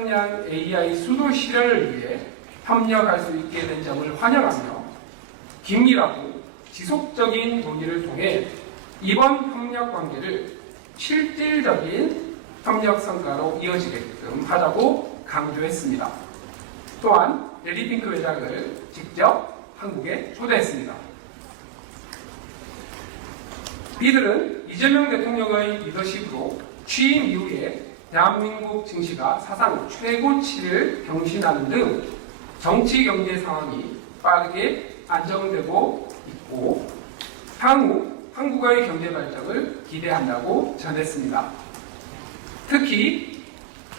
평양 AI 수도 실현을 위해 협력할 수 있게 된 점을 환영하며 긴밀하고 지속적인 논의를 통해 이번 협력 관계를 실질적인 협력 성과로 이어지게끔 하자고 강조했습니다. 또한 레리핑크 회장을 직접 한국에 초대했습니다. 이들은 이재명 대통령의 리더십으로 취임 이후에 대한민국 증시가 사상 최고치를 경신하는 등 정치 경제 상황이 빠르게 안정되고 있고 향후 한국의 경제 발전을 기대한다고 전했습니다. 특히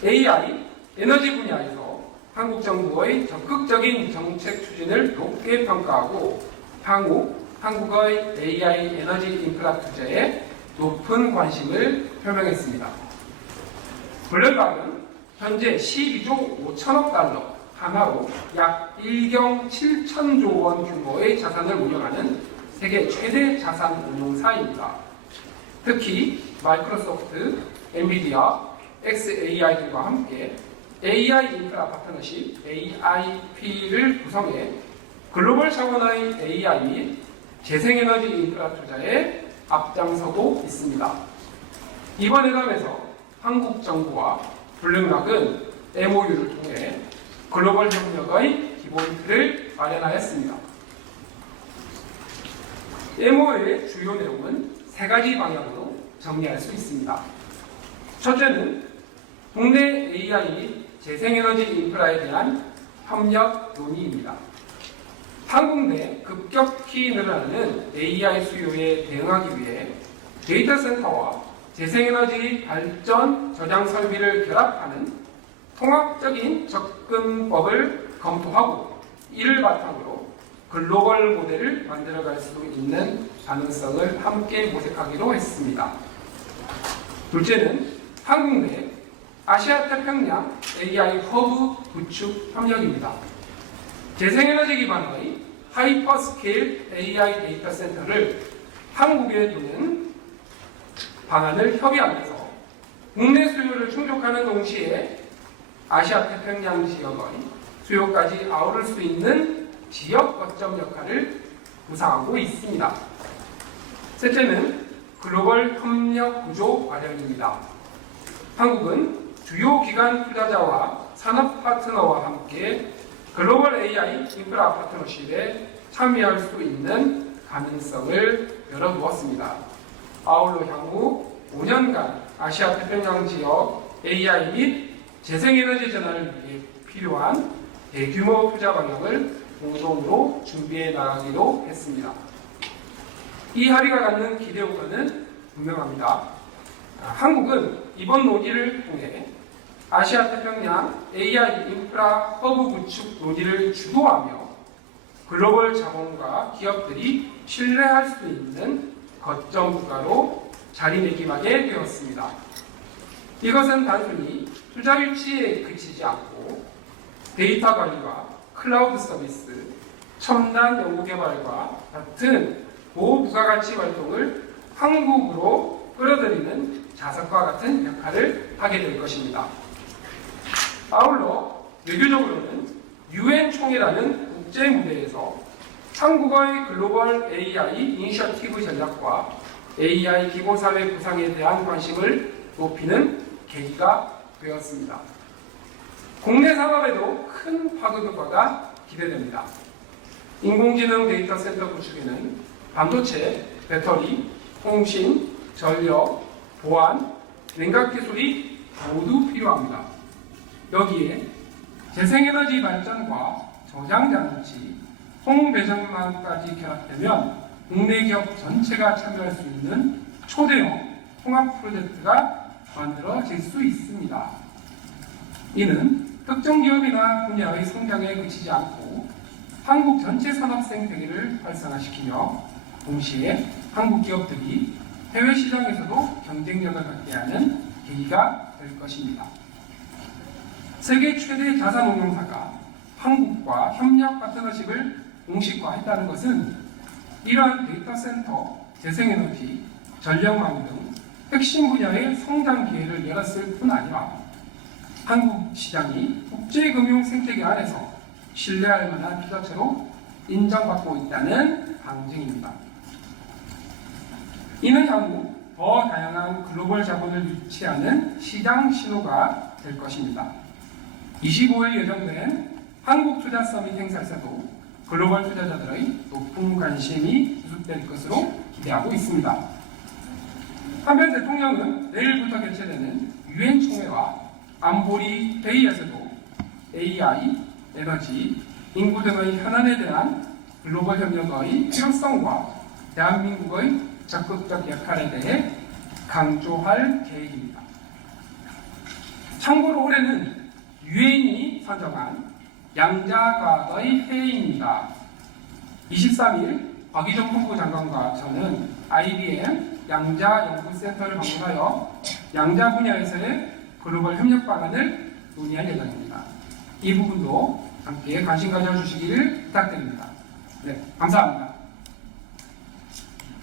AI, 에너지 분야에서 한국 정부의 적극적인 정책 추진을 높게 평가하고 향후 한국의 AI 에너지 인프라 투자에 높은 관심을 표명했습니다. 블룸버그는 현재 12조 5천억 달러, 하나로 약 1경 7천조 원 규모의 자산을 운영하는 세계 최대 자산 운용사입니다. 특히 마이크로소프트, 엔비디아, xAI 등과 함께 AI 인프라 파트너십 AIP를 구성해 글로벌 차원의 AI 및 재생에너지 인프라 투자에 앞장서고 있습니다. 이번 회담에서 한국 정부와 블룸버그는 MOU를 통해 글로벌 협력의 기본틀을 마련하였습니다. MOU의 주요 내용은 세 가지 방향으로 정리할 수 있습니다. 첫째는 국내 AI 재생에너지 인프라에 대한 협력 논의입니다. 한국 내 급격히 늘어나는 AI 수요에 대응하기 위해 데이터 센터와 재생에너지 발전 저장 설비를 결합하는 통합적인 접근법을 검토하고 이를 바탕으로 글로벌 모델을 만들어갈 수 있는 가능성을 함께 모색하기로 했습니다. 둘째는 한국 내 아시아 태평양 AI 허브 구축 협력입니다. 재생에너지 기반의 하이퍼스케일 AI 데이터 센터를 한국에 두는 방안을 협의하면서 국내 수요를 충족하는 동시에 아시아 태평양 지역의 수요까지 아우를 수 있는 지역 거점 역할을 구상하고 있습니다. 셋째는 글로벌 협력 구조 마련입니다. 한국은 주요 기관 투자자와 산업 파트너와 함께 글로벌 AI 인프라 파트너십에 참여할 수 있는 가능성을 열어두었습니다. 아울러 향후 5년간 아시아 태평양 지역 AI 및 재생에너지 전환을 위해 필요한 대규모 투자 방향을 공동으로 준비해 나가기로 했습니다. 이 합의가 갖는 기대 효과는 분명합니다. 한국은 이번 논의를 통해 아시아 태평양 AI 인프라 허브 구축 논의를 주도하며 글로벌 자본과 기업들이 신뢰할 수 있는 거점 국가로 자리매김하게 되었습니다. 이것은 단순히 투자 유치에 그치지 않고 데이터 관리와 클라우드 서비스, 첨단 연구개발과 같은 고부가가치 활동을 한국으로 끌어들이는 자석과 같은 역할을 하게 될 것입니다. 아울러 외교적으로는 UN 총회라는 국제 무대에서 한국의 글로벌 AI 이니셔티브 전략과 AI 기본사회 구상에 대한 관심을 높이는 계기가 되었습니다. 국내 산업에도 큰 파급 효과가 기대됩니다. 인공지능 데이터 센터 구축에는 반도체, 배터리, 통신, 전력, 보안, 냉각 기술이 모두 필요합니다. 여기에 재생에너지 발전과 저장 장치, 홍배정망까지 결합되면 국내 기업 전체가 참여할 수 있는 초대형 통합 프로젝트가 만들어질 수 있습니다. 이는 특정 기업이나 분야의 성장에 그치지 않고 한국 전체 산업 생태계를 활성화시키며 동시에 한국 기업들이 해외 시장에서도 경쟁력을 갖게 하는 계기가 될 것입니다. 세계 최대 자산 운용사가 한국과 협력 파트너십을 공식화했다는 것은 이러한 데이터 센터, 재생에너지, 전력망 등 핵심 분야의 성장 기회를 열었을 뿐 아니라 한국 시장이 국제금융 생태계 안에서 신뢰할 만한 투자처로 인정받고 있다는 방증입니다. 이는 향후 더 다양한 글로벌 자본을 유치하는 시장 신호가 될 것입니다. 25일 예정된 한국 투자 서밋 행사에서도 글로벌 투자자들의 높은 관심이 수습될 것으로 기대하고 있습니다. 한편 대통령은 내일부터 개최되는 유엔 총회와 안보리 회의에서도 AI, 에너지, 인구 등의 현안에 대한 글로벌 협력의 필요성과 대한민국의 적극적 역할에 대해 강조할 계획입니다. 참고로 올해는 유엔이 선정한 양자과학의 해입니다. 23일 박희정 본부 장관과 저는 IBM 양자연구센터를 방문하여 양자 분야에서의 글로벌 협력 방안을 논의할 예정입니다. 이 부분도 함께 관심 가져주시기를 부탁드립니다. 네, 감사합니다.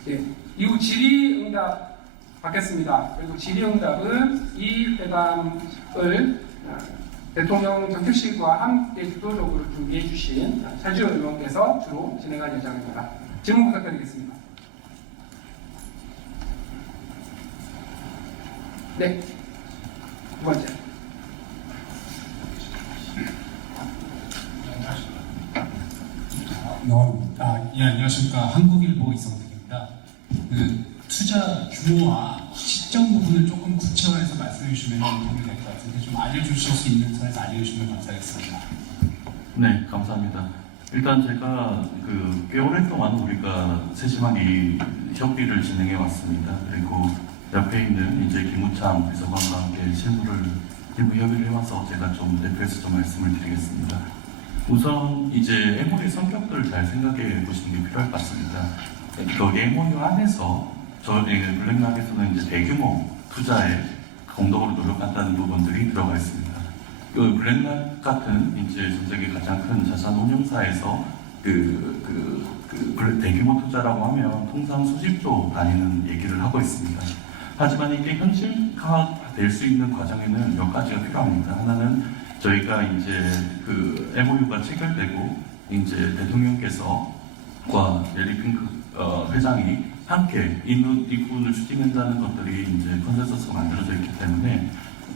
네, 이후 질의응답 받겠습니다. 그리고 질의응답은 이 회담을 대통령 정책실과 함께 주도적으로 준비해 주신 차지원 의원께서 주로 진행할 예정입니다. 질문 부탁드리겠습니다. 네, 두 번째. 예, 안녕하십니까. 한국일보 이성택입니다. 그 투자 규모와 시점 부분을 조금 구체화해서 말씀해 주시면 도움이 될 것 같은데 좀 알려주실 수 있는 선에서 알려주시면 감사하겠습니다. 네, 감사합니다. 일단 제가 꽤 오랫동안 우리가 세심한 이 협의를 진행해 왔습니다. 그리고 옆에 있는 이제 김우창 비서관과 함께 실무를 일부 협의를 해와서 제가 좀 대표해서 좀 말씀을 드리겠습니다. 우선 이제 MOU 성격들을 잘 생각해 보시는 게 필요할 것 같습니다. 그 MOU 안에서 저희 블랙락에서는 이제 대규모 투자에 공동으로 노력한다는 부분들이 들어가 있습니다. 그 블랙락 같은 이제 전 세계 가장 큰 자산 운용사에서 대규모 투자라고 하면 통상 수십조 단위는 얘기를 하고 있습니다. 하지만 이게 현실화될 수 있는 과정에는 몇 가지가 필요합니다. 하나는 저희가 이제 그 MOU가 체결되고 이제 대통령께서과 레리 핑크 회장이 함께 이 부분을 추진한다는 것들이 이제 컨센서스가 만들어져 있기 때문에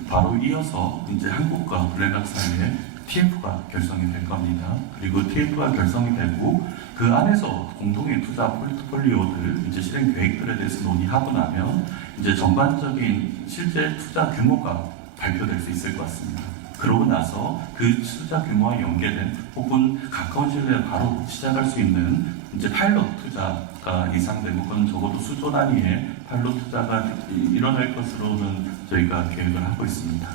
바로 이어서 이제 한국과 블랙락 사이에 TF가 결성이 될 겁니다. 그리고 TF가 결성이 되고 그 안에서 공동의 투자 포트폴리오들 이제 실행 계획들에 대해서 논의하고 나면 이제 전반적인 실제 투자 규모가 발표될 수 있을 것 같습니다. 그러고 나서 그 투자 규모와 연계된 혹은 가까운 시일에 바로 시작할 수 있는 이제 파일럿 투자가 예상되고 그건 적어도 수조 단위의 파일럿 투자가 일어날 것으로는 저희가 계획을 하고 있습니다.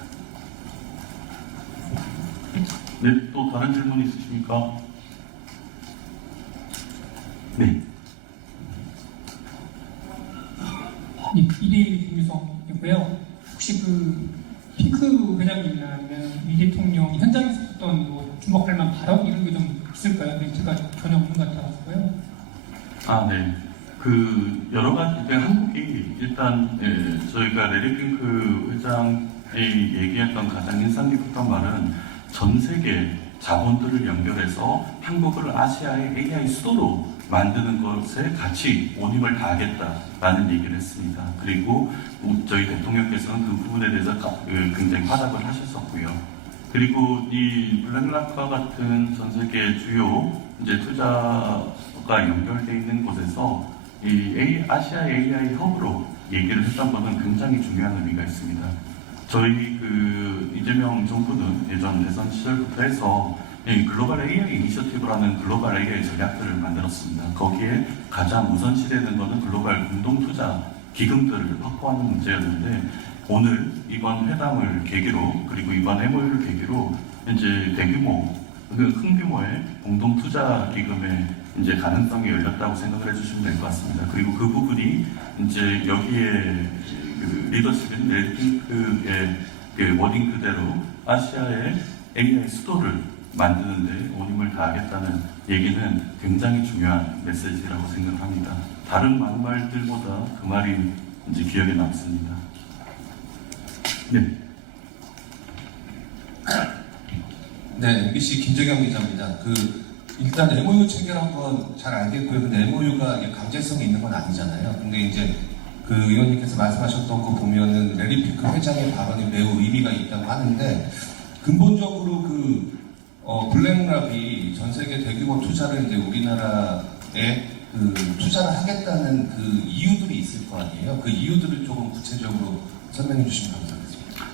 네, 또 다른 질문 있으십니까? 네. 이대일 김유성이고요. 혹시 핑크 회장님이나 아니면 미 대통령 현장에서 했던 주목할 만한 발언 이런 게 좀 있을까요? 제가 전혀 없는 것 같아서요. 아, 네. 여러 가지, 한국이 일단, 저희가 레리 핑크 회장이 얘기했던 가장 인상 깊었던 말은 전 세계 자본들을 연결해서 한국을 아시아의 AI 수도로 만드는 것에 같이 온 힘을 다하겠다라는 얘기를 했습니다. 그리고 저희 대통령께서는 그 부분에 대해서 굉장히 화답을 하셨었고요. 그리고 이 블랙락과 같은 전 세계 주요 이제 투자가 연결되어 있는 곳에서 이 아시아 AI 허브로 얘기를 했던 것은 굉장히 중요한 의미가 있습니다. 저희 이재명 정부는 예전 대선 시절부터 해서 글로벌 AI 이니셔티브라는 글로벌 AI 전략들을 만들었습니다. 거기에 가장 우선시되는 것은 글로벌 공동투자 기금들을 확보하는 문제였는데 오늘 이번 회담을 계기로 그리고 이번 MOU를 계기로 이제 대규모 큰 규모의 공동투자 기금의 이제 가능성이 열렸다고 생각을 해주시면 될 것 같습니다. 그리고 그 부분이 이제 여기에 리더십인 레드핑크의 워딩 그대로 아시아의 AI 수도를 만드는데 온 힘을 다하겠다는 얘기는 굉장히 중요한 메시지라고 생각합니다. 다른 많은 말들보다 그 말이 이제 기억에 남습니다. 네. 네, MBC 김재경 기자입니다. 일단 MOU 체결한 건 잘 알겠고요. 근데 MOU가 강제성이 있는 건 아니잖아요. 근데 이제 의원님께서 말씀하셨던 거 보면은 레리 핑크 회장의 발언이 매우 의미가 있다고 하는데, 근본적으로 블랙락이 전 세계 대규모 투자를 이제 우리나라에 투자를 하겠다는 이유들이 있을 거 아니에요. 그 이유들을 조금 구체적으로 설명해 주시면 감사하겠습니다.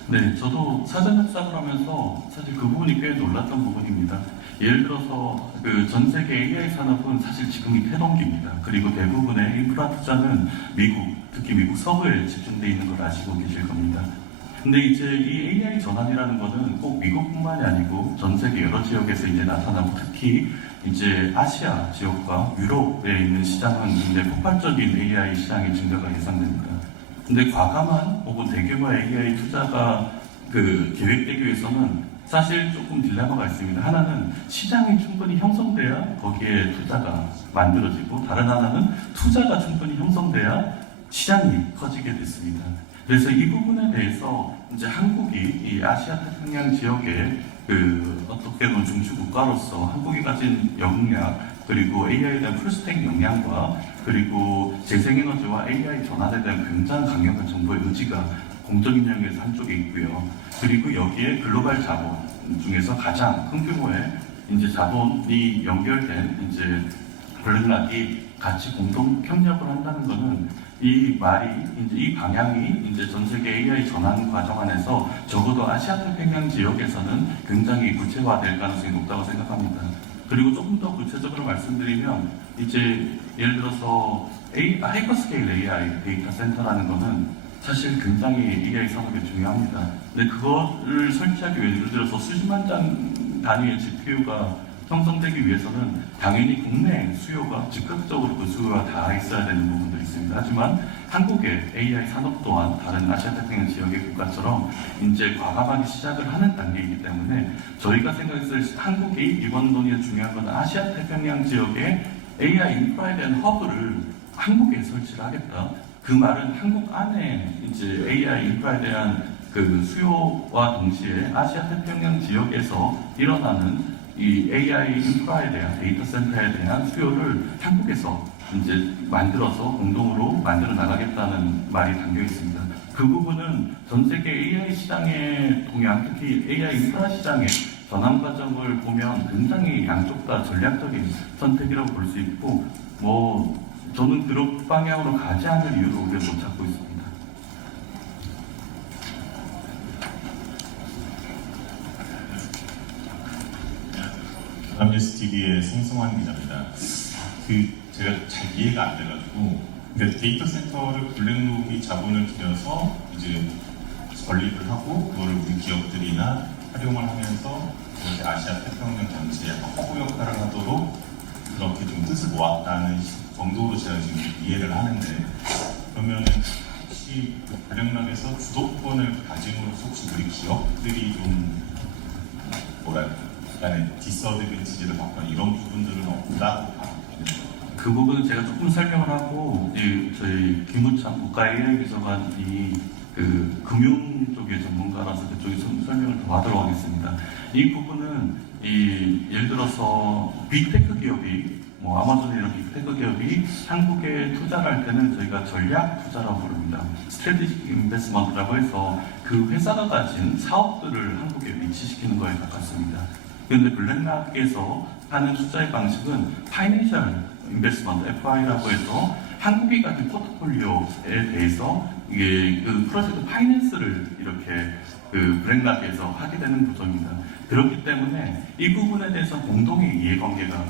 네, 저도 사전 협상을 하면서 사실 그 부분이 꽤 놀랐던 부분입니다. 예를 들어서 전 세계 AI 산업은 사실 지금이 태동기입니다. 그리고 대부분의 인프라 투자는 미국, 특히 미국 서부에 집중되어 있는 걸 아시고 계실 겁니다. 근데 이제 이 AI 전환이라는 거는 꼭 미국뿐만이 아니고 전 세계 여러 지역에서 이제 나타나고, 특히 이제 아시아 지역과 유럽에 있는 시장은 굉장히 폭발적인 AI 시장의 증가가 예상됩니다. 근데 과감한 혹은 대규모의 AI 투자가 계획되기 위해서는 사실 조금 딜레마가 있습니다. 하나는 시장이 충분히 형성돼야 거기에 투자가 만들어지고, 다른 하나는 투자가 충분히 형성돼야 시장이 커지게 됐습니다. 그래서 이 부분에 대해서 이제 한국이 이 아시아 태평양 지역의 어떻게 보면 중추국가로서 한국이 가진 역량, 그리고 AI에 대한 풀스택 역량과 그리고 재생에너지와 AI 전환에 대한 굉장히 강력한 정부의 의지가 공적인 영역에서 한쪽에 있고요. 그리고 여기에 글로벌 자본 중에서 가장 큰 규모의 이제 자본이 연결된 이제 블랙락이 같이 공동 협력을 한다는 것은 이 말이 이제 이 방향이 이제 전 세계 AI 전환 과정 안에서 적어도 아시아 태평양 지역에서는 굉장히 구체화될 가능성이 높다고 생각합니다. 그리고 조금 더 구체적으로 말씀드리면 이제 예를 들어서 하이퍼스케일 AI 데이터 센터라는 것은 사실 굉장히 AI 산업에 중요합니다. 근데 그거를 설치하기 위해 예를 들어서 수십만 장 단위의 GPU가 형성되기 위해서는 당연히 국내 수요가 즉각적으로 그 수요가 다 있어야 되는 부분도 있습니다. 하지만 한국의 AI 산업 또한 다른 아시아 태평양 지역의 국가처럼 이제 과감하게 시작을 하는 단계이기 때문에 저희가 생각했을 때 한국이 이번 논의에 중요한 건 아시아 태평양 지역의 AI 인프라에 대한 허브를 한국에 설치를 하겠다. 그 말은 한국 안에 이제 AI 인프라에 대한 수요와 동시에 아시아 태평양 지역에서 일어나는 이 AI 인프라에 대한 데이터 센터에 대한 수요를 한국에서 이제 만들어서 공동으로 만들어 나가겠다는 말이 담겨 있습니다. 그 부분은 전 세계 AI 시장의 동향, 특히 AI 인프라 시장의 전환 과정을 보면 굉장히 양쪽 다 전략적인 선택이라고 볼 수 있고, 저는 그런 방향으로 가지 않을 이유를 오히려 못 찾고 있습니다. MBC TV의 송승환 기자입니다. 제가 잘 이해가 안 돼가지고, 그러니까 데이터 센터를 블랙록이 자본을 들여서 이제 건립을 하고, 그거를 우리 기업들이나 활용을 하면서 이렇게 아시아 태평양 전체에 허브 역할을 하도록 그렇게 좀 뜻을 모았다는 정도로 제가 지금 이해를 하는데, 그러면 혹시 블랙록에서 주도권을 가짐으로써 혹시 우리 기업들이 좀 약간의 디스어드밴티지를 받거나 이런 부분들은 없다고 봐도 되는 거예요? 그 부분은 제가 조금 설명을 하고, 저희 김우창 국가 AI 비서관이 금융 쪽의 전문가라서 그쪽에 설명을 더 하도록 하겠습니다. 이 부분은 예를 들어서 빅테크 기업이 아마존 이런 빅테크 기업이 한국에 투자를 할 때는 저희가 전략 투자라고 부릅니다. 스트래티직 인베스트먼트라고 해서 그 회사가 가진 사업들을 한국에 위치시키는 거에 가깝습니다. 그런데 블랙락에서 하는 투자의 방식은 파이낸셜 인베스트먼트 (FI라고) 해서 한국이 가진 포트폴리오에 대해서 이게 프로젝트 파이낸스를 이렇게 블랙락에서 하게 되는 구조입니다. 그렇기 때문에 이 부분에 대해서 공동의 이해관계가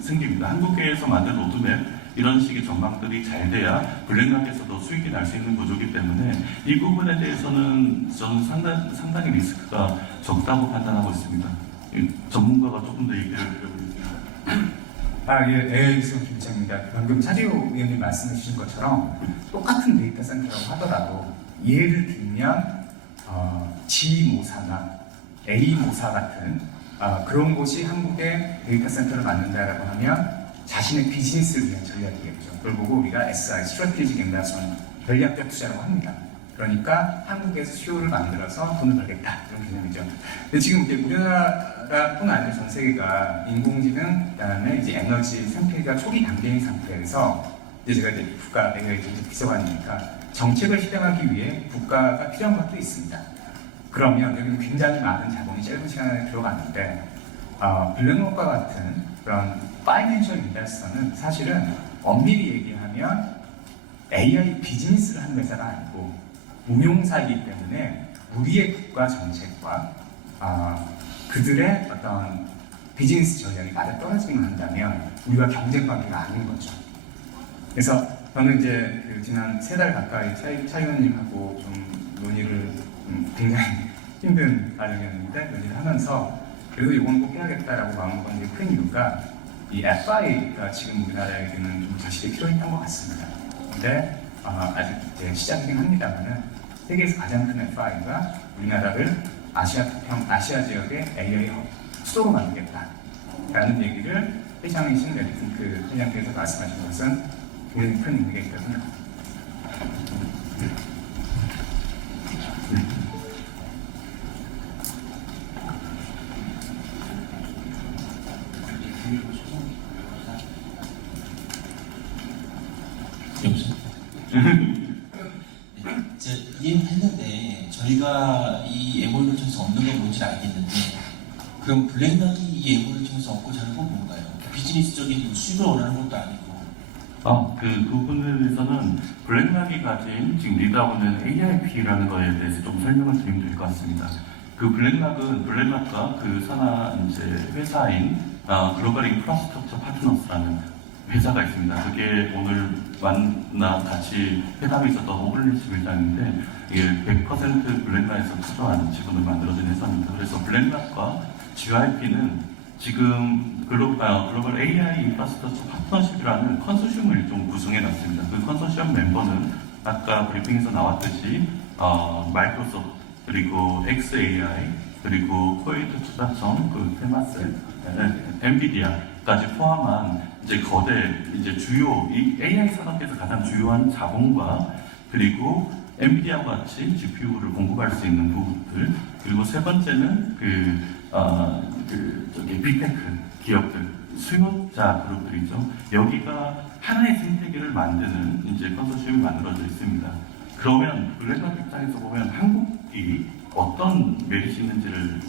생깁니다. 한국에서 만든 로드맵 이런 식의 전망들이 잘 돼야 블랙락에서도 수익이 날 수 있는 구조이기 때문에 이 부분에 대해서는 저는 상당히 리스크가 적다고 판단하고 있습니다. 전문가가 조금 더 얘기를 드려보겠습니다. 예, 김창입니다. 방금 차지호 의원님 말씀해 주신 것처럼 똑같은 데이터 센터라고 하더라도 예를 들면 G모사나 A모사 같은 그런 곳이 한국에 데이터 센터를 만든다라고 하면 자신의 비즈니스를 위한 전략이겠죠. 그걸 보고 우리가 SI, Strategic Investment, 전략적 투자라고 합니다. 그러니까 한국에서 수요를 만들어서 돈을 벌겠다 이런 개념이죠. 근데 지금 이제 우리나라뿐 아니라 전 세계가 인공지능 그다음에 이제 에너지 생태계가 초기 단계인 상태에서 이제 제가 이제 국가 내외 비서관이니까 정책을 실행하기 위해 국가가 필요한 것도 있습니다. 그러면 여기는 굉장히 많은 자본이 짧은 시간에 들어갔는데 블랙록과 같은 그런 파이낸셜 인베스터는 사실은 엄밀히 얘기하면 AI 비즈니스를 하는 회사가 아니고 운용사이기 때문에 우리의 국가 정책과 그들의 어떤 비즈니스 전략이 맞아 떨어지기만 한다면 우리가 경쟁 관계가 아닌 거죠. 그래서 저는 이제 그 지난 3달 가까이 차 의원님하고 좀 논의를 굉장히 힘든 과정이었는데 논의를 하면서 그래도 이건 꼭 해야겠다라고 마음먹은 게 큰 이유가 이 FI가 지금 우리나라에게는 좀 자식이 필요했던 것 같습니다. 근데 아직 이제 시작이긴 합니다만은 세계에서 가장 큰 FI가 우리나라를 아시아 지역의 AI 수도로 만들겠다라는 얘기를 회장이신 레리핑크 회장께서 말씀하신 것은 굉장히 큰 의미가 있다고 생각합니다. 이제 이해는 했는데 저희가 이 MOU를 통해서 얻는 건 뭔지 알겠는데 그럼 블랙락이 이 MOU를 통해서 얻고 자는 건 뭔가요? 비즈니스적인 수익을 원하는 것도 아니고. 그 부분에 대해서는 블랙락이 가진 지금 리드하고는 AIP라는 거에 대해서 좀 설명을 드리면 될 것 같습니다. 그 블랙락과 그 산하 이제 회사인 글로벌 인프라스트럭처 파트너스라는 회사가 있습니다. 그게 오늘 만나 같이 회담에 있었던 오블리치 회장인데 이게 100% 블랙락에서 투자한 직원을 만들어진 회사입니다. 그래서 블랙락과 GYP는 지금 글로벌 AI 인프라스트럭처 파트너십이라는 컨소시엄을 좀 구성해놨습니다. 그 컨소시엄 멤버는 아까 브리핑에서 나왔듯이 마이크로소프트 그리고 XAI 그리고 코웨이트 투자청 그 테마셀 엔비디아까지 포함한 이제 거대 이제 주요 이 AI 산업에서 가장 주요한 자본과 그리고 엔비디아와 같이 GPU를 공급할 수 있는 부분들 그리고 세 번째는 빅테크 기업들 수요자 그룹들이죠. 여기가 하나의 생태계를 만드는 이제 컨소시엄이 만들어져 있습니다. 그러면 블랙락 입장에서 보면 한국이 어떤 메리트 있는지를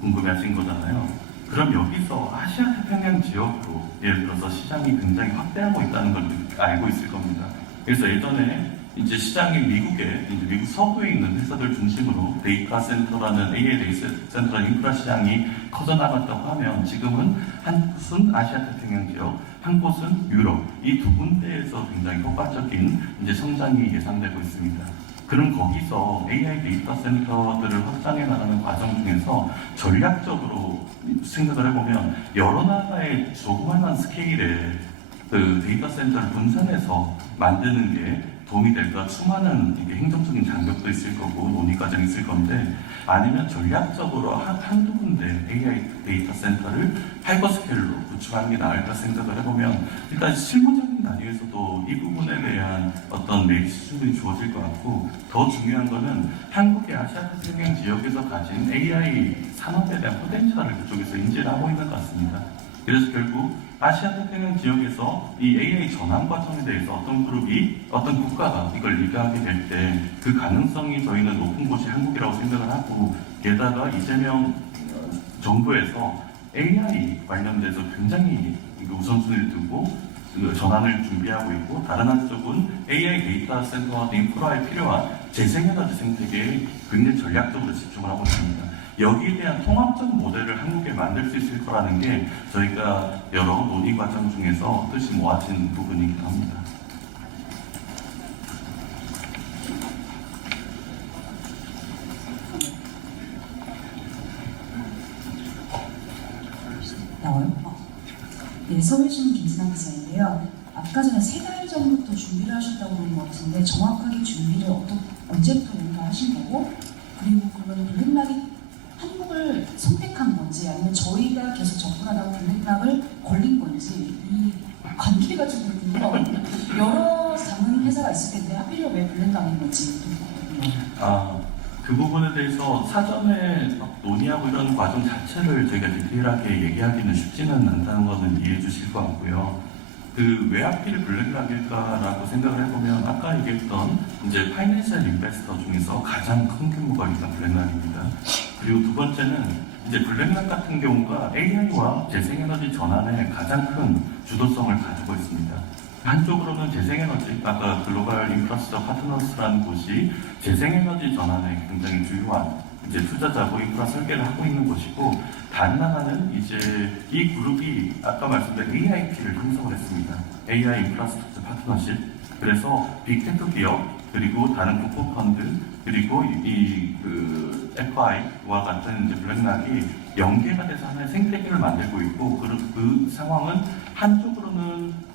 궁금해하신 거잖아요. 그럼 여기서 아시아 태평양 지역으로 예를 들어서 시장이 굉장히 확대하고 있다는 걸 알고 있을 겁니다. 그래서 예전에 이제 시장이 미국 서부에 있는 회사들 중심으로 데이터 센터라는 AI 데이터 센터라는 인프라 시장이 커져나갔다고 하면 지금은 한 곳은 아시아 태평양 지역, 한 곳은 유럽 이 두 군데에서 굉장히 효과적인 이제 성장이 예상되고 있습니다. 그럼 거기서 AI 데이터 센터들을 확장해 나가는 과정 중에서 전략적으로 생각을 해보면 여러 나라의 조그마한 스케일의 그 데이터 센터를 분산해서 만드는 게 도움이 될까 수많은 이게 행정적인 장벽도 있을 거고 논의 과정이 있을 건데 아니면 전략적으로 한두 군데 AI 데이터 센터를 하이퍼스케일로 구축하는 게 나을까 생각을 해보면 일단 실무적인 단위에서도 이 부분에 대한 어떤 메리트 충분히 주어질 것 같고 더 중요한 거는 한국의 아시아 태평양 지역에서 가진 AI 산업에 대한 포텐셜을 그쪽에서 인지를 하고 있는 것 같습니다. 그래서 결국 아시아 태평양 지역에서 이 AI 전환 과정에 대해서 어떤 그룹이, 어떤 국가가 이걸 리드하게 될 때 그 가능성이 저희는 높은 곳이 한국이라고 생각을 하고 게다가 이재명 정부에서 AI 관련돼서 굉장히 우선순위를 두고 그 전환을 준비하고 있고 다른 한쪽은 AI 데이터 센터와 인프라에 필요한 재생에너지 생태계에 굉장히 전략적으로 집중을 하고 있습니다. 여기에 대한 통합적 모델을 한국에 만들 수 있을 거라는 게 저희가 여러 논의 과정 중에서 뜻이 모아진 부분이기도 합니다. 네, 서울신 김진아 기자인데요. 아까 전에 3달 전부터 준비를 하셨다고 그런 것 같은데 정확하게 준비를 언제부터 뭔가 하신 거고 그리고 그러면 블랙락이 한국을 선택한 건지 아니면 저희가 계속 접근하다가 블랙락을 걸린 건지 이 관계가 좀 궁금하거든요. 여러 상응 회사가 있을 텐데 하필이면 왜 블랙락인 건지 대해서 사전에 막 논의하고 이런 과정 자체를 저희가 디테일하게 얘기하기는 쉽지는 않다는 것은 이해해 주실 것 같고요. 그 왜 하필 블랙락일까라고 생각을 해보면 아까 얘기했던 이제 파이낸셜 인베스터 중에서 가장 큰 규모가 일단 블랙락입니다. 그리고 두 번째는 이제 블랙락 같은 경우가 AI와 재생에너지 전환에 가장 큰 주도성을 가지고 있습니다. 한쪽으로는 재생에너지, 아까 글로벌 인프라스트럭처 파트너스라는 곳이 재생에너지 전환에 굉장히 주요한 이제 투자자고 인프라 설계를 하고 있는 곳이고, 다른 하나는 이제 이 그룹이 아까 말씀드린 AIP를 형성을 했습니다. AI 인프라스트럭처 파트너십. 그래서 빅테크 기업, 그리고 다른 국고펀드, 그리고 그 FI와 같은 이제 블랙락이 연계가 돼서 하나의 생태계를 만들고 있고, 그 상황은 한쪽으로는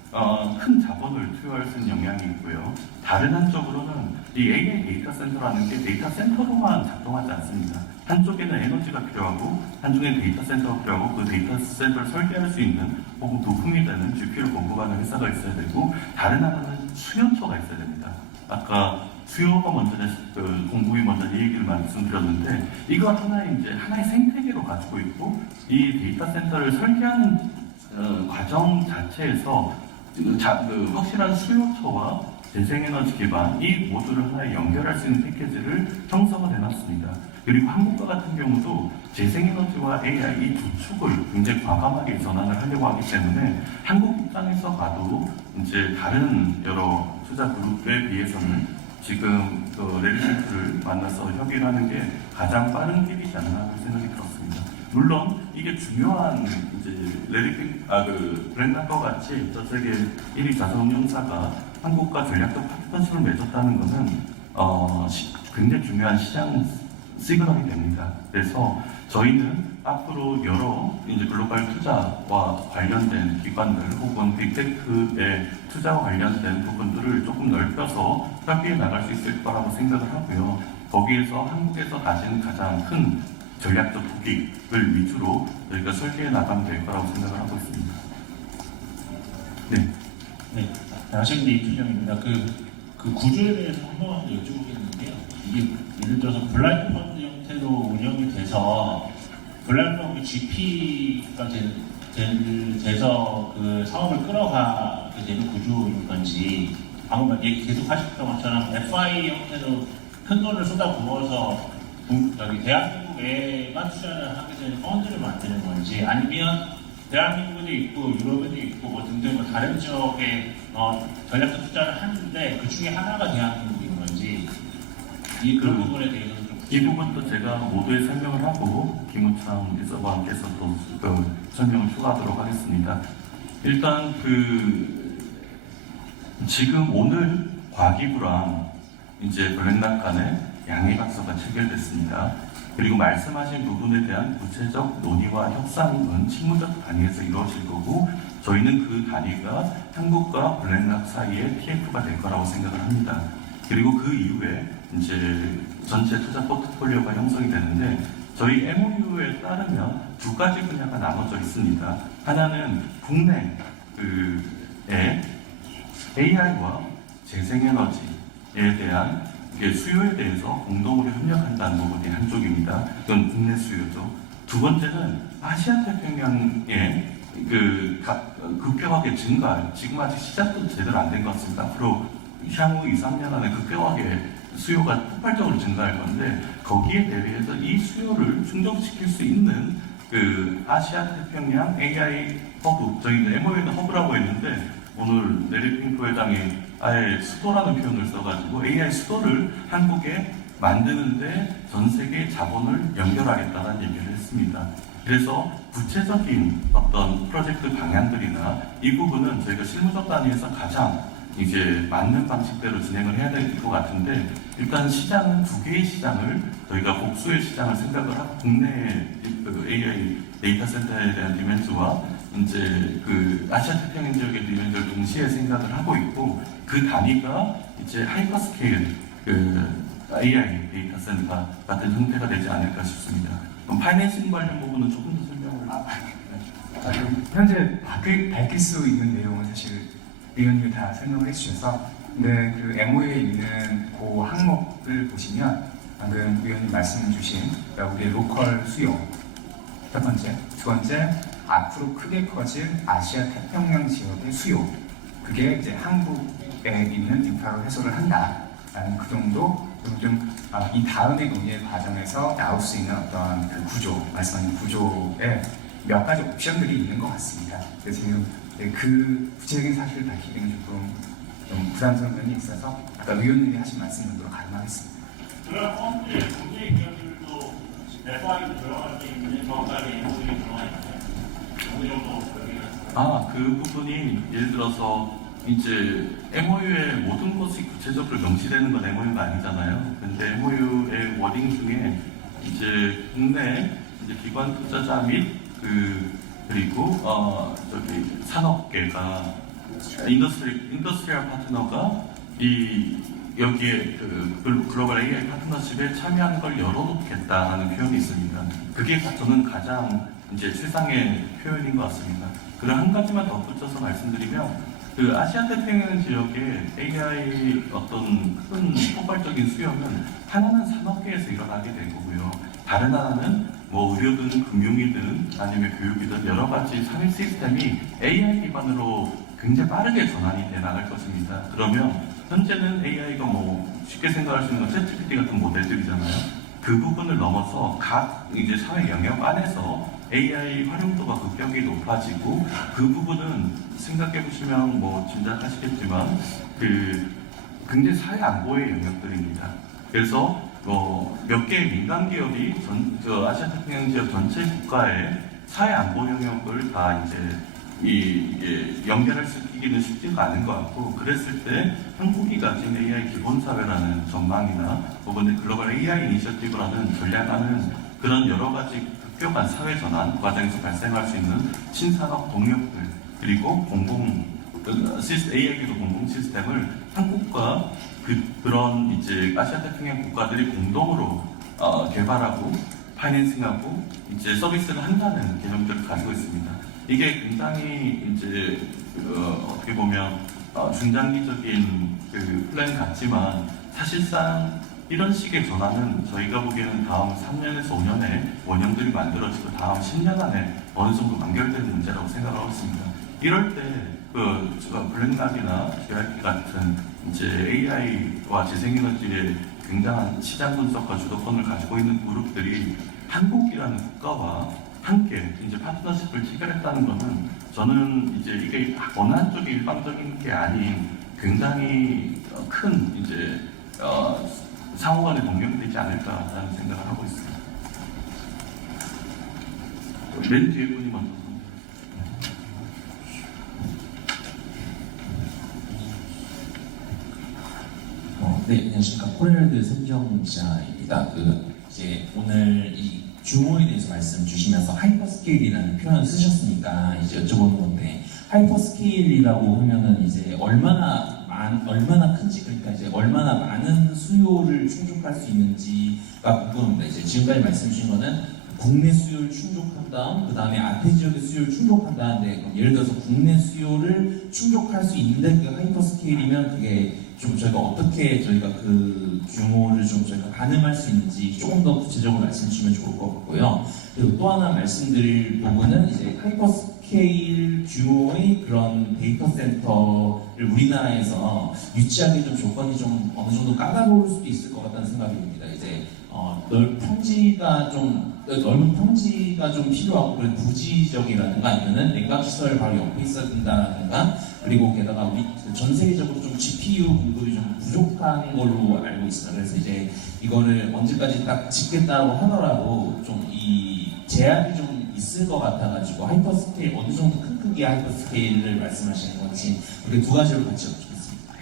큰 자본을 투여할 수 있는 영향이 있고요. 다른 한쪽으로는 이 AI 데이터 센터라는 게 데이터 센터로만 작동하지 않습니다. 한쪽에는 에너지가 필요하고, 한쪽에는 데이터 센터가 필요하고, 그 데이터 센터를 설계할 수 있는 혹은 부품이 되는 GPU를 공급하는 회사가 있어야 되고, 다른 하나는 수요처가 있어야 됩니다. 아까 수요가 먼저, 공급이 먼저 이 얘기를 말씀드렸는데, 이거 하나의 생태계로 가지고 있고, 이 데이터 센터를 설계하는 과정 자체에서 확실한 수요처와 재생에너지 기반 이 모두를 하나에 연결할 수 있는 패키지를 형성을 해놨습니다. 그리고 한국과 같은 경우도 재생에너지와 AI 이 두 축을 굉장히 과감하게 전환을 하려고 하기 때문에 한국 입장에서 봐도 이제 다른 여러 투자 그룹에 비해서는 지금 레리핑크를 만나서 협의를 하는 게 가장 빠른 길이지 않나 하는 생각이 들었습니다. 물론 이게 중요한 이제 블랙락과 같이 전 세계 1위 자산운용사가 한국과 전략적 파트너십을 맺었다는 것은 굉장히 중요한 시장 시그널이 됩니다. 그래서 저희는 앞으로 여러 이제 글로벌 투자와 관련된 기관들 혹은 빅테크의 투자와 관련된 부분들을 조금 넓혀서 협의해 나갈 수 있을 거라고 생각을 하고요. 거기에서 한국에서 가진 가장 큰 전략적 국익을 위주로 저희가 설계해 나가면 될 거라고 생각을 하고 있습니다. 네. 네, 안녕하십니까, 이준영입니다. 그 구조에 대해서 한 번만 더 여쭤보겠는데요. 이게 예를 들어서 블라인드 펀드 형태로 운영이 돼서 블라인드 GP가 돼서 그 사업을 끌어가게 되는 구조인 건지, 방금 얘기 계속 하셨던 것처럼 FI 형태로 큰 돈을 쏟아부어서 여기 대한민국 외에만 투자를 하게 되는 펀드를 만드는 건지, 아니면 대한민국에도 있고 유럽에도 있고 뭐 등등 뭐 다른 지역에 전략적 투자를 하는데 그 중에 하나가 대한민국인 건지, 그 부분에 대해서는 좀 이 부분도 제가 모두에 설명을 하고 김우창 비서관께서 또 설명을 추가하도록 하겠습니다. 일단 지금 오늘 과기부랑 이제 블랙락 간에 양해각서가 체결됐습니다. 그리고 말씀하신 부분에 대한 구체적 논의와 협상은 실무적 단위에서 이루어질 거고, 저희는 그 단위가 한국과 블랙락 사이의 TF가 될 거라고 생각을 합니다. 그리고 그 이후에 이제 전체 투자 포트폴리오가 형성이 되는데, 저희 MOU에 따르면 두 가지 분야가 나눠져 있습니다. 하나는 국내에 AI와 재생에너지에 대한 수요에 대해서 공동으로 협력한다는 부분이 한쪽입니다. 이건 국내 수요죠. 두 번째는 아시아 태평양의 급격하게 증가, 지금 아직 시작도 제대로 안 된 것 같습니다. 앞으로 향후 2, 3년 안에 급격하게 수요가 폭발적으로 증가할 건데, 거기에 대비해서 이 수요를 충족시킬 수 있는 아시아 태평양 AI 허브, 저희는 MOU에는 허브라고 했는데 오늘 내리핑크 회장이 아예 수도라는 표현을 써가지고 AI 수도를 한국에 만드는데 전 세계 자본을 연결하겠다는 얘기를 했습니다. 그래서 구체적인 어떤 프로젝트 방향들이나 이 부분은 저희가 실무적 단위에서 가장 이제 맞는 방식대로 진행을 해야 될 것 같은데, 일단 시장은 두 개의 시장을 저희가 복수의 시장을 생각을 하고, 국내의 AI 데이터 센터에 대한 디멘즈와 이제 아시아 태평양 지역의 디멘즈를 동시에 생각을 하고 있고, 그 단위가 이제 하이퍼스케일 AI 데이터 센터 같은 형태가 되지 않을까 싶습니다. 그럼 파이낸싱 관련 부분은 조금 더 설명을. 현재 밝힐 수 있는 내용은 사실 의원님이 다 설명을 해주셔서, 근데 그 MOU에 있는 그 항목을 보시면 방금 위원님 말씀 주신 우리의 로컬 수요 첫 번째, 두 번째 앞으로 크게 커질 아시아 태평양 지역의 수요 그게 이제 한국에 있는 인프라로 해소를 한다라는 그 정도 그리고 좀 이 다음의 논의의 과정에서 나올 수 있는 어떤 그 구조 말씀하신 구조에 몇 가지 옵션들이 있는 것 같습니다. 그래서 지금 그 구체적인 사실을 밝히기는 좀 부담스러운 면이 있어서 아까 위원님이 하신 말씀 정도로 가능하겠습니다. 그런 펌프에 국내 기업들도 FI도 들어갈 수 있는 정확하게 인물이 들어가 있나요? 어느 정도 여기는? 그 부분이 예를 들어서 이제 MOU의 모든 것이 구체적으로 명시되는 건 MOU가 아니잖아요. 근데 MOU의 워딩 중에 이제 국내 이제 기관 투자자 및 그리고 저기 산업계가 인더스트리얼 파트너가 여기에 글로벌 AI 파트너십에 참여하는 걸 열어놓겠다라는 표현이 있습니다. 그게 저는 가장 이제 최상의 표현인 것 같습니다. 그리고 한 가지만 덧붙여서 말씀드리면 그 아시아 태평양 지역의 AI 어떤 큰 폭발적인 수요는 하나는 산업계에서 일어나게 될 거고요. 다른 하나는 뭐 의료든 금융이든 아니면 교육이든 여러 가지 산업 시스템이 AI 기반으로 굉장히 빠르게 전환이 돼 나갈 것입니다. 그러면 현재는 AI가 뭐 쉽게 생각할 수 있는 건 챗GPT 같은 모델들이잖아요. 그 부분을 넘어서 각 이제 사회 영역 안에서 AI 활용도가 급격히 높아지고 그 부분은 생각해 보시면 뭐 짐작하시겠지만 굉장히 사회 안보의 영역들입니다. 그래서 몇 개의 민간 기업이 아시아 태평양 지역 전체 국가의 사회 안보 영역을 다 이제 연결할 수 있기는 쉽지가 않은 것 같고 그랬을 때 한국이 가진 AI 기본 사회라는 전망이나 혹은 글로벌 AI 이니셔티브라는 전략하는 그런 여러 가지 급격한 사회 전환 과정에서 발생할 수 있는 신산업 동력들 그리고 AI 기도 공공 시스템을 한국과 그런 이제 아시아 태평양 국가들이 공동으로 개발하고 파이낸싱하고 이제 서비스를 한다는 개념들을 가지고 있습니다. 이게 굉장히 이제 어떻게 보면 중장기적인 그 플랜 같지만 사실상 이런 식의 전환은 저희가 보기에는 다음 3년에서 5년에 원형들이 만들어지고 다음 10년 안에 어느 정도 완결되는 문제라고 생각하고 있습니다. 이럴 때 블랙락이나 GRP 같은 이제 AI와 재생에너지의 굉장한 시장 분석과 주도권을 가지고 있는 그룹들이 한국이라는 국가와 함께 이제 파트너십을 체결했다는 것은 저는 이제 이게 어느 한쪽이 일방적인 게 아닌 굉장히 큰 이제 상호간의 동력이 되지 않을까라는 생각을 하고 있습니다. 맨 뒤에 분이 먼저. 네, 안녕하십니까. 코레일드 손정 기자입니다. 이제 오늘 이 규모에 대해서 말씀 주시면서 하이퍼스케일이라는 표현을 쓰셨으니까 이제 여쭤보는 건데, 하이퍼스케일이라고 하면은 이제 얼마나 큰지, 그러니까 이제 얼마나 많은 수요를 충족할 수 있는지가 궁금합니다. 이제 지금까지 말씀 주신 거는 국내 수요를 충족한 다음, 그 다음에 앞에 지역의 수요를 충족한다는데, 예를 들어서 국내 수요를 충족할 수 있는 그 하이퍼스케일이면 그게 좀 저희가 어떻게 저희가 그 규모를 좀 저희가 가늠할 수 있는지 조금 더 구체적으로 말씀 주시면 좋을 것 같고요. 그리고 또 하나 말씀드릴 부분은 이제 하이퍼스케일 규모의 그런 데이터 센터를 우리나라에서 유치하기 좀 조건이 좀 어느 정도 까다로울 수도 있을 것 같다는 생각이 듭니다. 이제 넓은 평지가 좀 필요하고 그런 부지적이라든가 아니면은 냉각시설 바로 옆에 있어야 된다라든가 그리고 게다가 우리 전 세계적으로 좀 GPU 공급이 좀 부족한 걸로 알고 있어요. 그래서 이제 이거를 언제까지 딱 짓겠다고 하더라도 좀 이 제약이 좀 있을 것 같아가지고 하이퍼스케일 어느 정도 큰 크기의 하이퍼스케일을 말씀하시는 건지 이렇게 두 가지로 같이 여쭙겠습니다.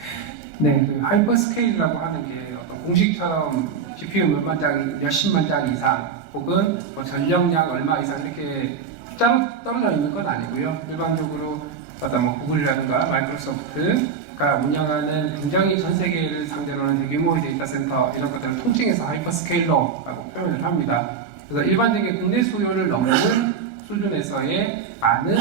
네, 그 하이퍼스케일이라고 하는 게 어떤 공식처럼 GPU 몇만 장, 몇십만 장 이상 혹은 뭐 전력량 얼마 이상 이렇게 숫자로 떨어져 있는 건 아니고요. 일반적으로 어떤 뭐 구글이라든가 마이크로소프트가 운영하는 굉장히 전 세계를 상대로 하는 대규모의 데이터 센터 이런 것들을 통칭해서 하이퍼스케일러라고 표현을 합니다. 그래서 일반적인 국내 수요를 넘는 수준에서의 많은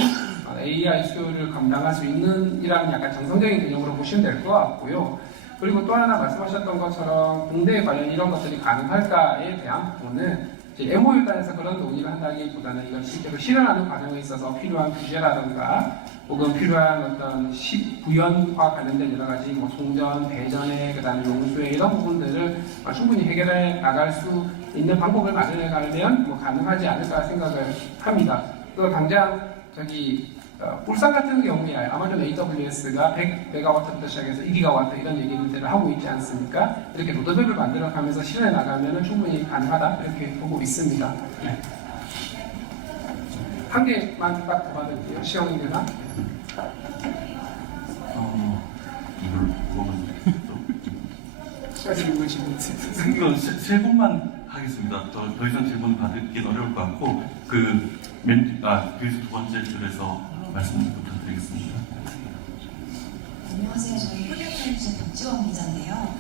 AI 수요를 감당할 수 있는 이라는 약간 정성적인 개념으로 보시면 될 것 같고요. 그리고 또 하나 말씀하셨던 것처럼 국내 관련 이런 것들이 가능할까에 대한 부분은 이제 MOU 단에서 그런 논의를 한다기보다는 이걸 실제로 실현하는 과정에 있어서 필요한 규제라든가 혹은 필요한 어떤 구현과 관련된 여러 가지 뭐 송전, 배전에 그다음에 용수에 이런 부분들을 충분히 해결해 나갈 수 있는 방법을 마련해 가면 뭐 가능하지 않을까 생각을 합니다. 또 당장 저기 울산 같은 경우에 아마존 AWS가 100메가와트부터 시작해서 2기가와트 이런 얘기들을 하고 있지 않습니까? 이렇게 로드맵을 만들어가면서 실현해 나가면 충분히 가능하다 이렇게 보고 있습니다. 네. 한 개만 딱 더 받을게요. 시험이 되나? 이걸 보면 시간이 질문 이거 세 분만 하겠습니다. 더 이상 질문 받기는 어려울 것 같고 그래서 두 번째 줄에서 말씀 부탁드리겠습니다. 안녕하세요. 저는 코리아타임즈 박지원 기자인데요.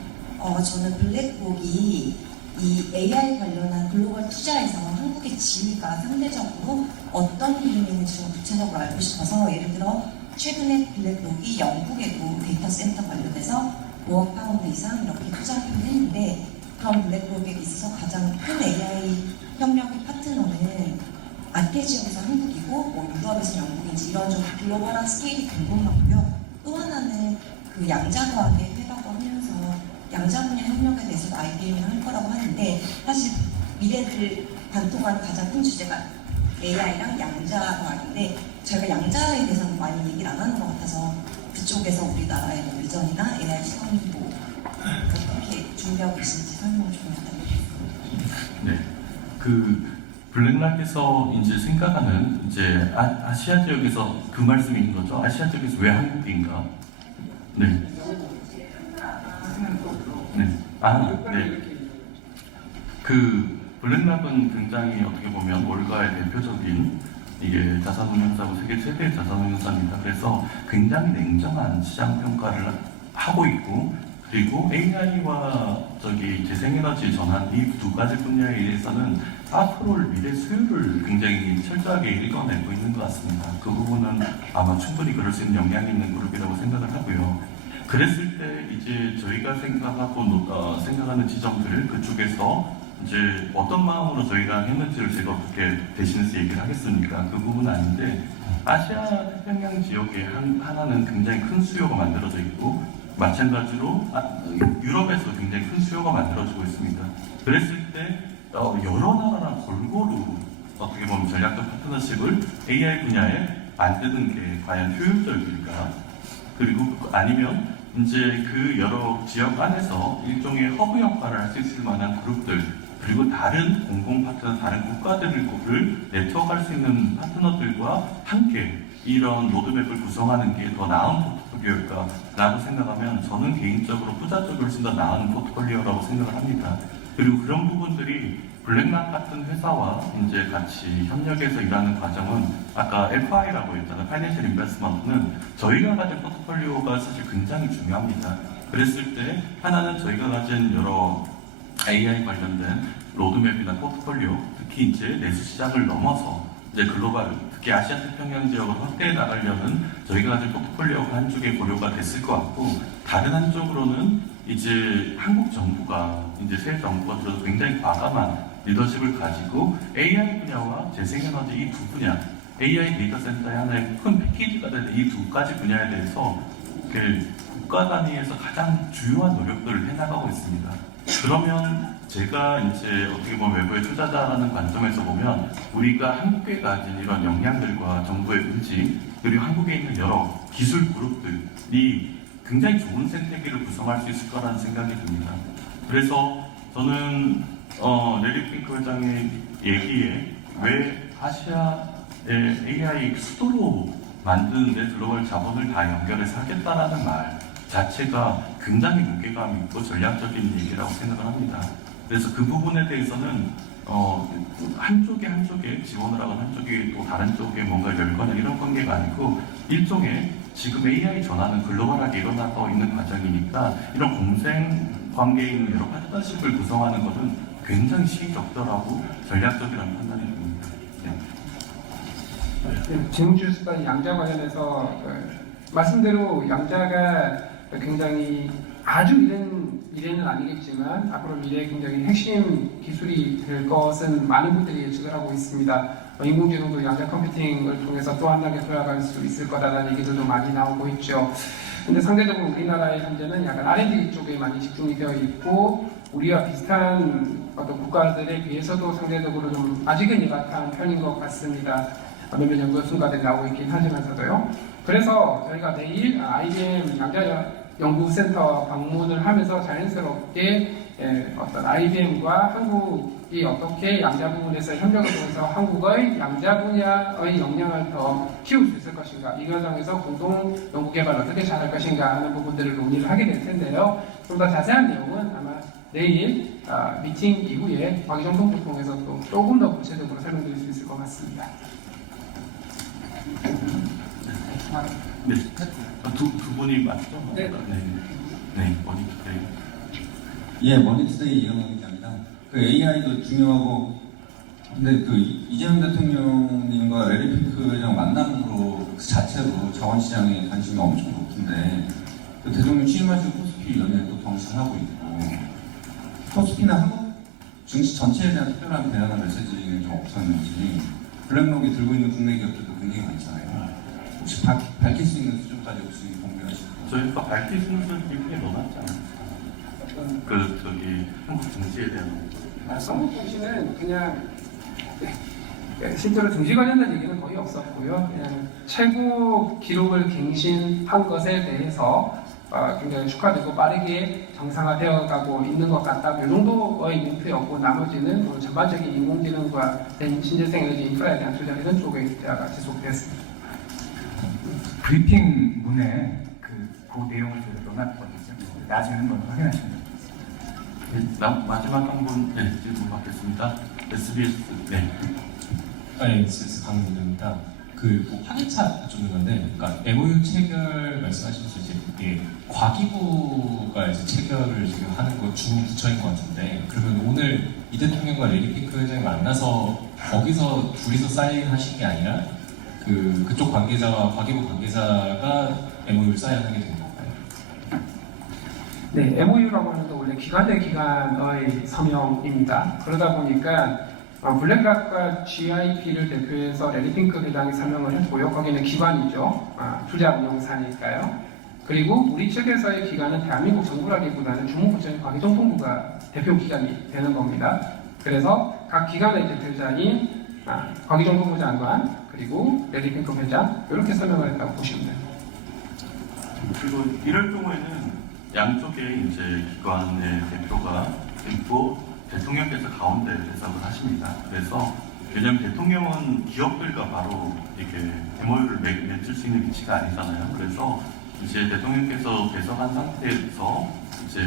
저는 블랙복이 이 AI 관련한 글로벌 투자에서 한국의 지위가 상대적으로 어떤 그림인지 좀 구체적으로 알고 싶어서 예를 들어 최근에 블랙복이 영국에도 데이터 센터 관련해서 5억 파운드 이상 이렇게 투자를 했는데 그런 블랙복에 있어서 가장 큰 AI 협력의 파트너는 아태 지역에서 한국이고 뭐 유럽에서 영국인지 이런 좀 글로벌한 스케일이 궁금하고요. 또 하나는 그 양자과학의 회과도 하면서 양자 분야 협력에 대해서 IBM이 할 거라고 하는데 사실 미래를 관통하는 가장 큰 주제가 AI랑 양자과학인데 저희가 양자에 대해서는 많이 얘기를 안 하는 것 같아서 그쪽에서 우리나라의 뭐 비전이나 AI 시험도 어떻게 준비하고 있는지 설명을 좀 부탁드립니다. 네, 블랙락에서 이제 생각하는 이제 아시아 지역에서 그 말씀인 거죠. 아시아 지역에서 왜 한국인가? 네. 네. 네. 블랙락은 굉장히 어떻게 보면 월가의 대표적인 이게 자산운용사고 세계 최대의 자산운용사입니다. 그래서 굉장히 냉정한 시장 평가를 하고 있고 그리고 AI와 재생에너지 전환 이 두 가지 분야에 의해서는 앞으로 미래 수요를 굉장히 철저하게 읽어내고 있는 것 같습니다. 그 부분은 아마 충분히 그럴 수 있는 영향이 있는 그룹이라고 생각을 하고요. 그랬을 때 이제 저희가 생각하는 지점들을 그쪽에서 이제 어떤 마음으로 저희가 했는지를 제가 어떻게 대신해서 얘기를 하겠습니까? 그 부분은 아닌데 아시아 태평양 지역에 하나는 굉장히 큰 수요가 만들어져 있고 마찬가지로 유럽에서 굉장히 큰 수요가 만들어지고 있습니다. 그랬을 때 여러 나라랑 골고루 어떻게 보면 전략적 파트너십을 AI 분야에 만드는 게 과연 효율적일까? 그리고 아니면 이제 그 여러 지역 안에서 일종의 허브 역할을 할 수 있을 만한 그룹들 그리고 다른 공공 파트너, 다른 국가들을 네트워크할 수 있는 파트너들과 함께 이런 로드맵을 구성하는 게 더 나은 포트폴리오일까라고 생각하면 저는 개인적으로 후자적으로 훨씬 더 나은 포트폴리오라고 생각을 합니다. 그리고 그런 부분들이 블랙락 같은 회사와 이제 같이 협력해서 일하는 과정은 아까 FI라고 했잖아요. 파이낸셜 인베스트먼트는 저희가 가진 포트폴리오가 사실 굉장히 중요합니다. 그랬을 때 하나는 저희가 가진 여러 AI 관련된 로드맵이나 포트폴리오, 특히 이제 내수 시장을 넘어서 이제 글로벌, 특히 아시아 태평양 지역을 확대해 나가려는 저희가 가진 포트폴리오가 한쪽에 고려가 됐을 것 같고, 다른 한쪽으로는 이제 한국 정부가 이제 새 정부가 들어서 굉장히 과감한 리더십을 가지고 AI 분야와 재생에너지 이 두 분야, AI 데이터 센터의 하나의 큰 패키지가 되는 이 두 가지 분야에 대해서 국가 단위에서 가장 주요한 노력들을 해나가고 있습니다. 그러면 제가 이제 어떻게 보면 외부의 투자자라는 관점에서 보면 우리가 한국에 가진 이런 역량들과 정부의 의지 그리고 한국에 있는 여러 기술 그룹들이 굉장히 좋은 생태계를 구성할 수 있을 거라는 생각이 듭니다. 그래서 저는 레리 핑크 회장의 얘기에 왜 아시아의 AI 수도로 만드는데 글로벌 자본을 다 연결해서 하겠다라는 말 자체가 굉장히 무게감 있고 전략적인 얘기라고 생각을 합니다. 그래서 그 부분에 대해서는 한쪽에 지원을 하거나 한쪽에 또 다른 쪽에 뭔가 열거나 이런 관계가 아니고 일종의 지금 AI 전환은 글로벌하게 일어나고 있는 과정이니까 이런 공생 관계에 있는 여러 파트너십을 구성하는 것은 굉장히 시적절하고 전략적이라는 판단이 듭니다. 네, 질문 주셨던 양자 관련해서 말씀대로 양자가 굉장히 아주 미래는 아니겠지만 앞으로 미래의 굉장히 핵심 기술이 될 것은 많은 분들이 예측을 하고 있습니다. 인공지능도 양자 컴퓨팅을 통해서 또 한 단계 도약할 수 있을 거다라는 얘기들도 많이 나오고 있죠. 근데 상대적으로 우리나라의 현재는 약간 R&D 쪽에 많이 집중이 되어 있고 우리와 비슷한 어떤 국가들에 비해서도 상대적으로 좀 아직은 예박한 편인 것 같습니다. 몇몇 연구 순가들이 나오고 있긴 하지만서도요. 그래서 저희가 내일 IBM 양자 연구센터 방문을 하면서 자연스럽게 어떤 IBM과 한국이 어떻게 양자 부분에서 협력을 통해서 한국의 양자 분야의 역량을 더 키울 수 있을 것인가, 이 과정에서 공동 연구 개발 어떻게 잘할 것인가 하는 부분들을 논의를 하게 될 텐데요. 좀 더 자세한 내용은 아마 내일 미팅 이후에 과기정통부 통해서 또 조금 더 구체적으로 설명드릴 수 있을 것 같습니다. 네. 두 분이 맞죠? 네. 네. 머니투데이. 예, 머니투데이 이영환 기자입니다. 그 AI도 중요하고, 근데 그 이재명 대통령님과 레리핑크 회장 만남으로 그 자체로 자원시장에 관심이 엄청 높은데, 그 대통령 취임하시고 코스피 연예도 경신하고 있고, 코스피나 한국 증시 전체에 대한 특별한 대안과 메시지는 좀 없었는지, 블랙록이 들고 있는 국내 기업들도 굉장히 많잖아요. 혹시 밝힐 수 있는 수준까지 혹시 공개하시고? 저희가 밝힐 수 있는 게 넣어놨잖아요. 한국 증시에 대한. 한국 증시는 그냥 실제로 증시 관련된 얘기는 거의 없었고요. 그냥 최고 기록을 갱신한 것에 대해서 굉장히 축하되고 빠르게 정상화되어가고 있는 것 같다. 이 정도의 멘트였고 나머지는 전반적인 인공지능과 신재생 에너지 인프라에 대한 투자 이런 쪽의 대화가 지속됐습니다. 브리핑 문에 그 내용을 저희가 넣어놨거든요. 나중에 한번 확인하시면 됩니다. 네, 마지막 한 분, 질문 받겠습니다. SBS, 네. SBS 강민입니다. 뭐 화내차 좀 있는데, 그러니까 MOU 체결 말씀하시면서 이제 그게 과기부가 이제 체결을 지금 하는 거 주부처인 것 같은데, 그러면 오늘 이 대통령과 레리핑크 회장이 만나서 거기서 둘이서 사인하신 게 아니라 그쪽 관계자와 과기부 관계자가 MOU를 사인하게 된 건가요? 네, MOU라고 하는 건 원래 기관 대 기관의 서명입니다. 그러다 보니까 블랙락과 GIP를 대표해서 레리핑크 회장이 서명을 했고요. 거기는 기관이죠. 투자 운용사니까요. 그리고 우리 측에서의 기관은 대한민국 정부라기보다는 주무부처인 과기정통부가 대표 기관이 되는 겁니다. 그래서 각 기관의 대표자인 과기정통부 장관 그리고 레리핑크 회장 이렇게 설명을 했다고 보시면 됩니다. 그리고 이럴 경우에는 양쪽에 이제 기관의 대표가 있고 대통령께서 가운데 대석을 하십니다. 그래서 왜냐하면 대통령은 기업들과 바로 이렇게 MOU를 맺을 수 있는 위치가 아니잖아요. 그래서 이제 대통령께서 배석한 상태에서 이제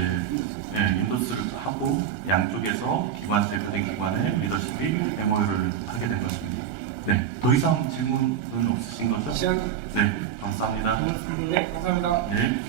인도스를 하고 양쪽에서 기관 대표된 기관의 리더십이 MOU를 하게 된 것입니다. 네, 더 이상 질문은 없으신 거죠? 네, 감사합니다. 네, 감사합니다. 네.